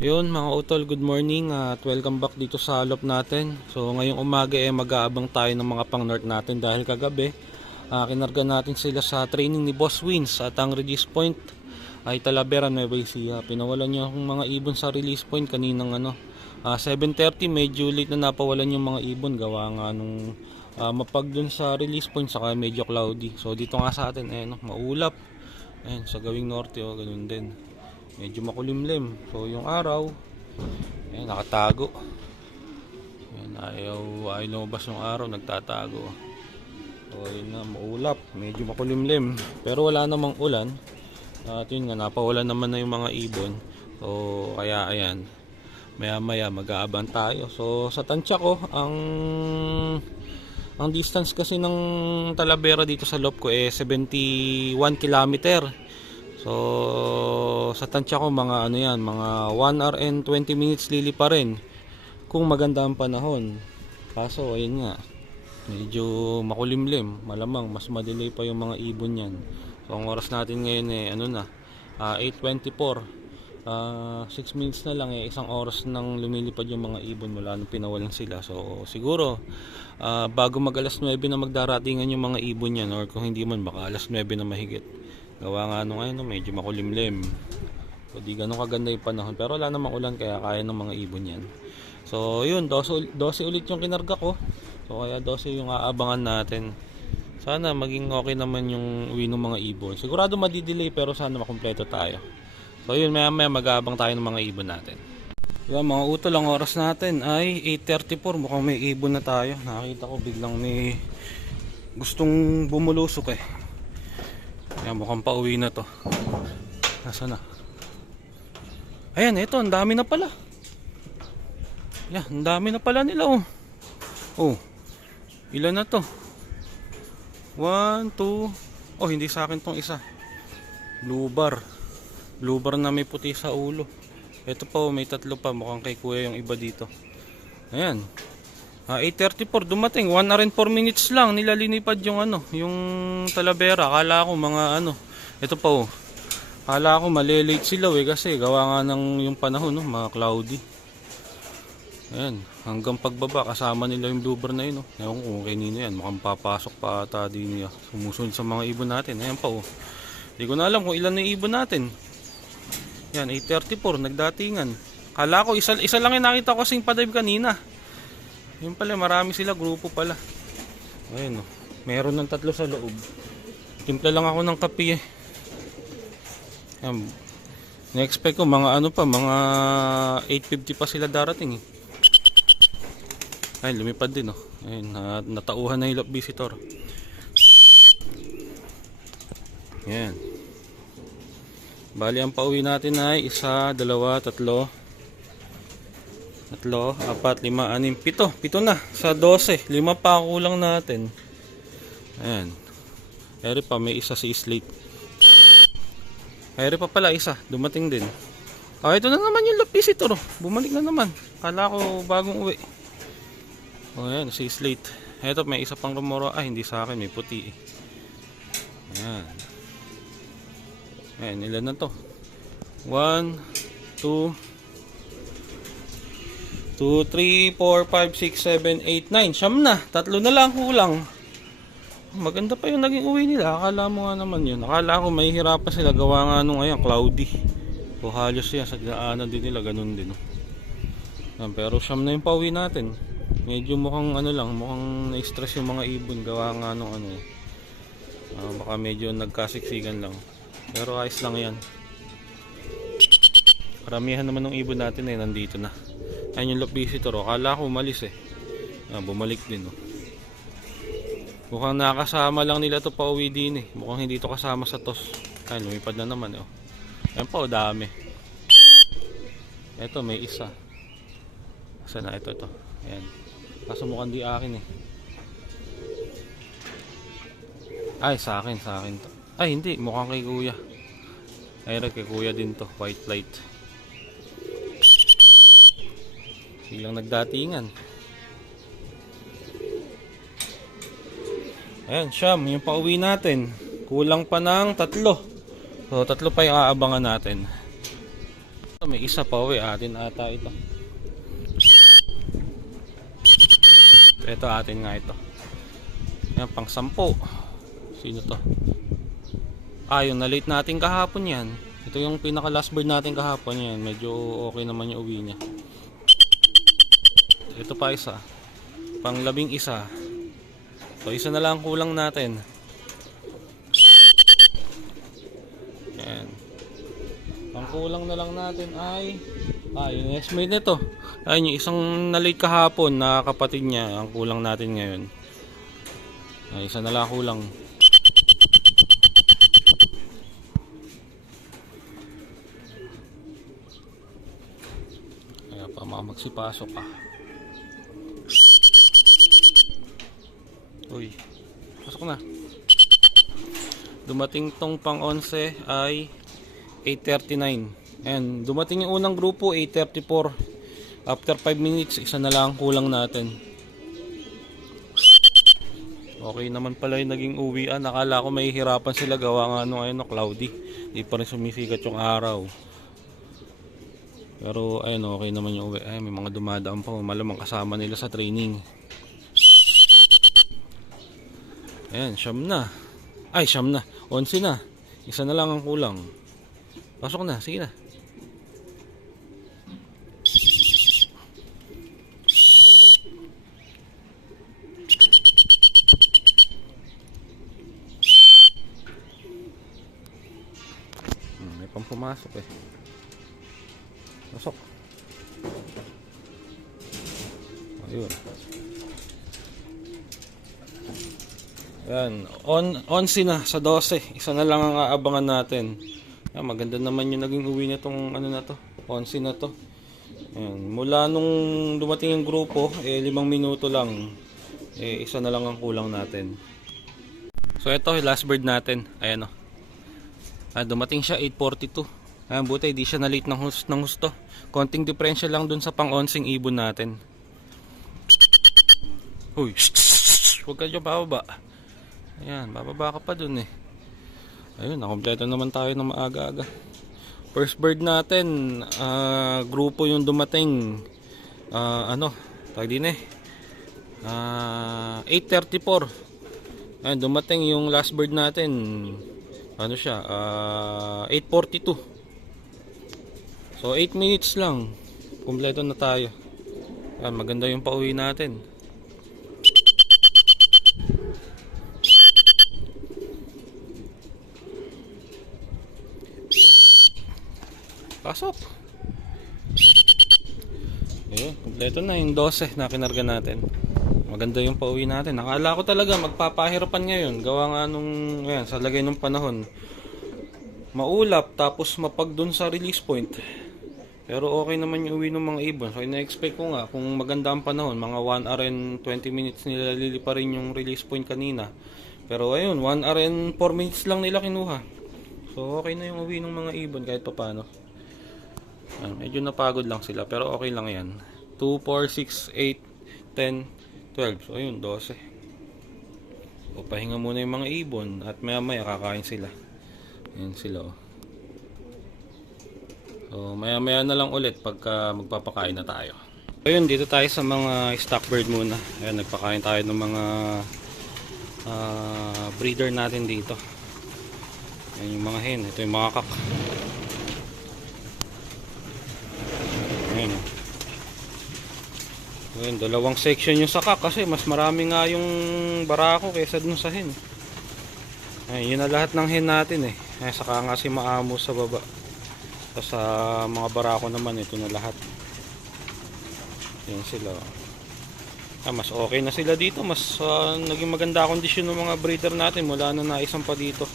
Yun mga utol, good morning at welcome back dito sa lop natin. So ngayong umaga mag-aabang tayo ng mga pang north natin dahil kagabi kinarga natin sila sa training ni Boss Wins at ang release point ay Talavera, Nueva Ecija. Pinawalan niyo ang mga ibon sa release point kaninang 7:30, medyo late na napawalan yung mga ibon gawa nga nung mapag dun sa release point saka medyo cloudy. So dito nga sa atin maulap. Ayun, sa gawing norte ganun din. Medyo makulimlim. So yung araw, nakatago. Ayan, ayaw lumabas yung araw, nagtatago. So yun nga, maulap. Medyo makulimlim. Pero wala namang ulan. At yun nga, napawalan naman na yung mga ibon. So kaya ayan, maya maya mag-aabang tayo. So sa tansya ko, ang distance kasi ng Talavera dito sa loob ko 71 kilometer. So sa tansya ko mga mga 1 hour and 20 minutes lili pa rin kung maganda ang panahon. Kaso ayun nga, medyo makulimlim, malamang mas madelay pa yung mga ibon yan. So ang oras natin ngayon 8:24. 6 minutes na lang isang oras nang lumilipad yung mga ibon mula nung pinawalan sila. So siguro bago mag alas 9 na magdaratingan yung mga ibon yan, or kung hindi man baka alas 9 na mahigit. Gawa nga medyo makulimlim. So di ganun kaganda yung panahon, pero wala namang ulan kaya kaya ng mga ibon yan. So yun, 12 ulit yung kinarga ko. So kaya 12 yung aabangan natin. Sana maging okay naman yung uwi ng mga ibon. Sigurado madidelay pero sana makumpleto tayo. So yun, maya maya mag-aabang tayo ng mga ibon natin. Diba mga utol, ang oras natin ay 8:34. Mukhang may ibon na tayo. Nakita ko biglang may gustong bumulusok Ayan, mukhang pauwi na to. Nasaan na? Ayan, ito, ang dami na pala. Yan, ang dami na pala nila ilan na to? 1, 2. Hindi sa akin tong isa. Blue bar na may puti sa ulo. Ito pa may tatlo pa, mukhang kay kuya yung iba dito. Ayan, 8:34 dumating, 1 hour and 4 minutes lang nilalilipad yung yung Talavera. Akala ko mga ito pa akala ko malilate sila kasi gawa nga ng yung panahon mga cloudy. Ayan, hanggang pagbaba kasama nila yung bluebird na yun ewan ko kung kanino yan, mukhang papasok pa ata din niya, sumusunod sa mga ibon natin. Ayan pa hindi ko na alam kung ilan na yung ibon natin. Yan, 8:34 nagdatingan. Kala ko isa lang yung nakita ko kasing padive kanina. Yun pala, marami sila, grupo pala. Ayun meron ng 3 sa loob. Timpla lang ako ng kape Yan. Na-expect ko mga mga 8:50 pa sila darating Ayun, lumipad din Ayun, natauhan na yung lop visitor. Yan. Bali ang pauwi natin ay 1, 2, 3, 4, 5, 6, 7 na sa 12. 5 pa kulang natin. Ayan. Eri pa may isa si Slate. Eri pa pala isa, dumating din. Ito na naman yung lop visitor bumalik na naman. Kala ko bagong uwi. Ayan, si Slate. Ito may isa pang rumoro. Hindi sa akin, may puti Ayan. Ayan, ilan na to? 1, 2, 3, 4, 5, 6, 7, 8, 9. Siyam na. 3 na lang kulang. Maganda pa yung naging uwi nila. Akala mo nga naman yun. Akala ko mahihirapan sila gawa nga nung cloudy. So halos yan sa daanan din nila. Ganun din pero siyam na yung pauwi natin. Medyo mukhang mukhang na-stress yung mga ibon gawa nga nung baka medyo nagkasiksikan lang. Pero ayos lang yan. Karamihan naman ng ibon natin nandito na. Ayun yung lop visitor akala ko umalis bumalik din Mukhang nakasama lang nila to pauwi din Mukhang hindi to kasama sa tos. Ayun, lumipad na naman Ayan pa dami. Ito may isa. Saan na ito? Ayan. Kaso mukhang di akin Ay, sa akin to. Ay, hindi. Mukhang kay kuya. Ay, kay kuya din to. White light. Silang nagdatingan. Ayan, siyam. Yung pauwi natin. Kulang pa ng 3. So 3 pa yung aabangan natin. May isa pa uwi, atin ata ito. Ito atin nga ito. Yan, pang 10. Sino to? Yung na-late natin kahapon yan. Ito yung pinaka last bird natin kahapon yan. Medyo okay naman yung uwi niya. Ito pa isa. Pang 11. So isa na lang kulang natin. Yan. Ang kulang na lang natin ay yung estimate nito. Ayun yung isang na-late kahapon na kapatid niya. Ang kulang natin ngayon. Isa na lang kulang. Kaya pa magsipasok ka. Uy, pasok na. Dumating tong pang 11 ay 8:39. And dumating yung unang grupo 8:34. After 5 minutes, isa na lang kulang natin. Okay naman pala yung naging uwian. Nakala ko may hirapan sila gawa nga cloudy. Di pa rin sumisikat yung araw. Pero ayun, okay naman yung uwi. Ay, may mga dumadaan pa. Malamang kasama nila sa training. Ayan, siyam na. 11 na. Isa na lang ang kulang. Pasok na, sige na. May pang pumasok eh. Pasok. Ayun. Yan, 11 na sa 12. Isa na lang ang aabangan natin. Maganda naman yung naging uwi nitong na to. 11 na to. Yan, mula nung dumating yung grupo, 5 minuto lang. Isa na lang ang kulang natin. So ito, last bird natin. Ayan o. Dumating siya 8:42. Ayan, buti di siya na late ng husto. Konting differential lang dun sa pang 11 ibon natin. Uy, huwag ka dyan bababa. Ayan, bababa ka pa dun eh. Ayun, nakompleto naman tayo ng maaga-aga. First bird natin, grupo yung dumating. Tag din eh. 8:34. Ayun, dumating yung last bird natin. 8:42. So 8 minutes lang. Kumpleto na tayo. Ayan, maganda yung pauwi natin. Pasok. Ayun, kumpleto na yung 12 na kinarga natin. Maganda yung pauwi natin. Nakala ko talaga magpapahirapan ngayon. Gawa nga nung sa lagay ng panahon. Maulap tapos mapag dun sa release point. Pero okay naman yung uwi ng mga ibon. So ina-expect ko nga kung maganda ang panahon, mga 1 hour and 20 minutes nila lilipa rin yung release point kanina. Pero ayun, 1 hour and 4 minutes lang nila kinuha. So okay na yung uwi ng mga ibon kahit pa paano. Medyo napagod lang sila pero okay lang yan. 2, 4, 6, 8, 10, 12. So ayun, 12. So pahinga muna yung mga ibon at maya maya kakain sila. Ayan sila oh. So maya maya na lang ulit pagka magpapakain na tayo. Ayun, dito tayo sa mga stock bird muna. Ayan, nagpakain tayo ng mga breeder natin dito. Ayan yung mga hen. Ito yung mga kak. Ayan. Ayan, dalawang section yung sa kak kasi mas marami nga yung barako kaysa dun sa hen. Ayan, yun na lahat ng hen natin eh. Ayan, saka nga si Maamo sa baba. Tapos sa mga barako naman, ito na lahat. Ayan sila. Mas okay na sila dito. Mas naging maganda kondisyon ng mga breeder natin. Mula na naisang pa dito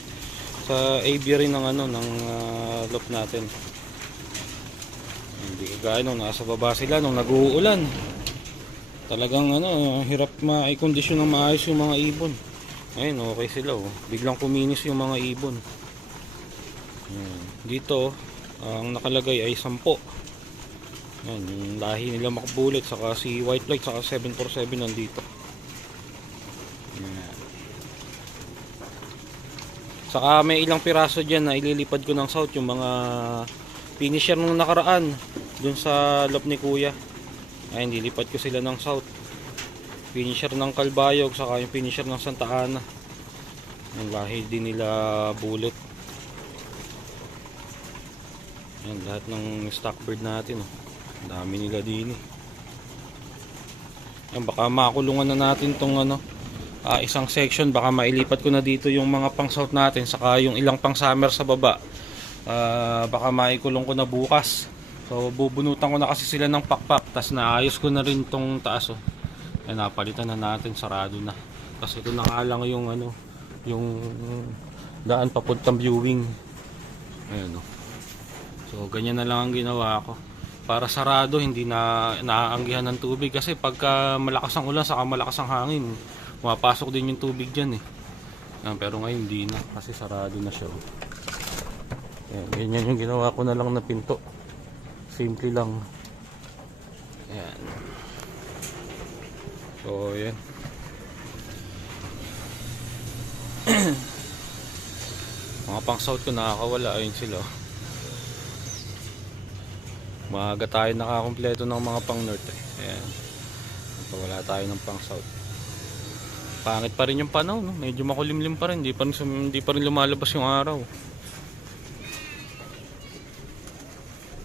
sa aviary ng ng loop natin. Hindi kagaya nung nasa baba sila nung nag-uulan. Talagang hirap ma-kondisyon ng maayos yung mga ibon. Ayun, okay sila oh. Biglang kuminis yung mga ibon. Ayan. Dito ang nakalagay ay 10. Ayan, yung lahi nila makabulit, saka si white flight, saka 747 nandito. Ayan. Saka may ilang piraso dyan na ililipad ko ng south, yung mga finisher nung nakaraan dun sa lop ni kuya. Ayun, dilipat ko sila ng south. Finisher ng Kalbayog saka yung finisher ng Santa Ana. Yung lahi din nila bullet. Yan, lahat ng stock bird natin, oh. Ang dami nila din, eh. Yan, baka makulungan na natin tong ano, isang section. Baka mailipat ko na dito yung mga pang south natin, saka yung ilang pang summer sa baba. Baka maikulong ko na bukas. So bubunutan ko na kasi sila ng pakpak. Tas naayos ko na rin tong taas, oh. Yan, napalitan na natin, sarado na. Kasi ito na nga lang yung ano, yung daan papuntang viewing. Ayun, oh. So ganyan na lang ang ginawa ko. Para sarado, hindi na naaanggihan ng tubig. Kasi pagka malakas ang ulan, saka malakas ang hangin, pumapasok din yung tubig dyan, eh. Yan, pero ngayon hindi na, kasi sarado na siya, oh. Yan, ganyan yung ginawa ko na lang na pinto. Simple lang. Ayan. So yan. Mga pang south ko nakakawala. Ayun sila. Maaga tayo nakakompleto ng mga pang north, eh. Ayan. Wala tayo ng pang south. Pangit pa rin yung panahon, no? Medyo makulimlim pa rin. Hindi pa rin lumalabas yung araw.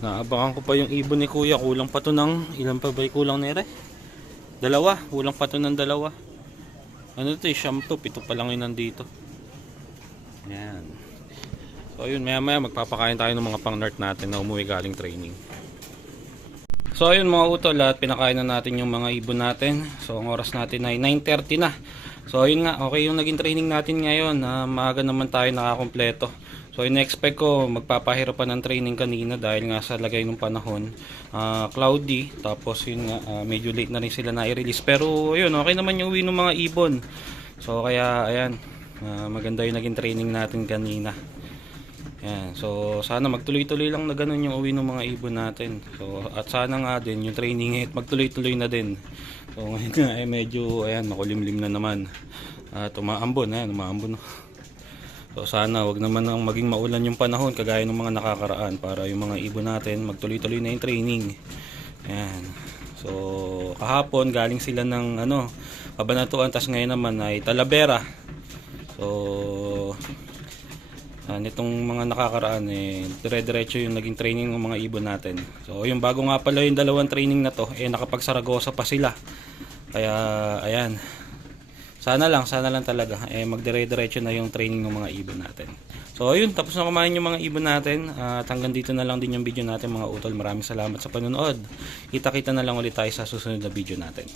Naabangan ko pa yung ibon ni kuya. Kulang pa to ng, ilan pa ba kulang nere? Dalawa. Kulang pa to ng dalawa. Ano to, siyam to. Pito pa lang yun nandito. Yan. So yun, maya maya magpapakain tayo ng mga pang north natin na umuwi galing training. So ayun mga utol, at pinakain na natin yung mga ibon natin. So ang oras natin ay 9:30 na. So ayun nga, okay yung naging training natin ngayon. Maaga naman tayo nakakompleto. So in-expect ko magpapahirapan ng training kanina dahil nga sa lagay ng panahon, cloudy, tapos yun nga, medyo late na rin sila na i-release. Pero ayun, okay naman yung uwi ng mga ibon. So kaya ayan, maganda yung naging training natin kanina. Ayan, so sana magtuloy-tuloy lang na ganun yung uwi ng mga ibon natin. So at sana nga din yung training magtuloy-tuloy na din. So ngayon nga ay medyo ayan, makulimlim na naman. Umaambon, ayan, umaambon. So sana wag naman ang maging maulan yung panahon kagaya ng mga nakakaraan, para yung mga ibon natin magtuloy-tuloy na yung training. Ayan. So kahapon galing sila ng ano, Kabanatuan, tas ngayon naman ay Talavera. So nitong mga nakakaraan, eh dire-diretso yung naging training ng mga ibon natin. So yung bago nga pala yung dalawang training na to, eh nakapag-Saragosa pa sila. Kaya ayan, sana lang talaga magdire-diretso na yung training ng mga ibon natin. So ayun, tapos na kumain yung mga ibon natin. At hanggang dito na lang din yung video natin mga utol. Maraming salamat sa panonood. Kita-kita na lang ulit tayo sa susunod na video natin.